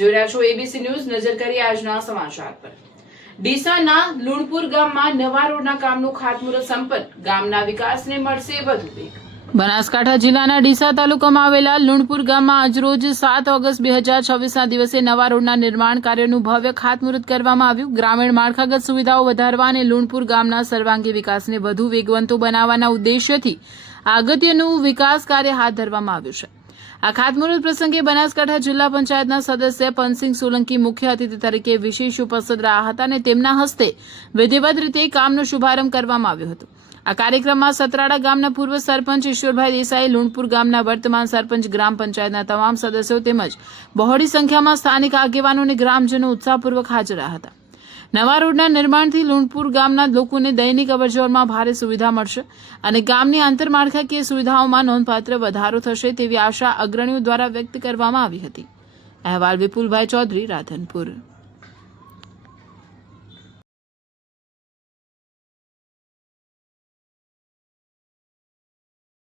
જોઈ રહ્યા છો એબીસી ન્યૂઝ। નજર કરીએ આજના સમાચાર પર। ડીસાના લુણપુર ગામમાં નવા રોડના કામનું ખાતમુહૂર્ત સંપન્ન। ગામના વિકાસને મળશે વધુ વેગ। બનાસકાંઠા જિલ્લાના ડીસા તાલુકામાં આવેલા લુણપુર ગામમાં આજરોજ 7 ઓગસ્ટ 2026ના દિવસે નવા રોડના નિર્માણ કાર્યનું ભવ્ય ખાતમુહૂર્ત કરવામાં આવ્યું। ગ્રામીણ માળખાગત સુવિધાઓ વધારવા અને લુણપુર ગામના સર્વાંગી વિકાસને વધુ વેગવંતો બનાવવાના ઉદ્દેશ્યથી અગત્યનું વિકાસ કાર્ય હાથ ધરવામાં આવ્યું છે। આ ખાતમુહૂર્ત પ્રસંગે બનાસકાંઠા જિલ્લા પંચાયતના સદસ્ય પનસિંહ સોલંકી મુખ્ય અતિથિ તરીકે વિશેષ ઉપસ્થિત રહ્યા હતા અને તેમના હસ્તે વિધિવત રીતે કામનો શુભારંભ કરવામાં આવ્યો હતો। આ કાર્યક્રમમાં સતરાડા ગામના પૂર્વ સરપંચ ઈશ્વરભાઈ દેસાઈ, લુણપુર ગામના વર્તમાન સરપંચ, ગ્રામ પંચાયતના તમામ સદસ્યો તેમજ બહોળી સંખ્યામાં સ્થાનિક આગેવાનો અને ગ્રામજનો ઉત્સાહપૂર્વક હાજર રહ્યા હતા। નવા રોડના નિર્માણથી લુણપુર ગામના લોકોને દૈનિક અવરજવરમાં ભારે સુવિધા મળશે અને ગામની આંતરમાળખાકીય સુવિધાઓમાં નોંધપાત્ર વધારો થશે તેવી આશા અગ્રણીઓ દ્વારા વ્યક્ત કરવામાં આવી હતી। અહેવાલ વિપુલભાઈ ચૌધરી, રાધનપુર।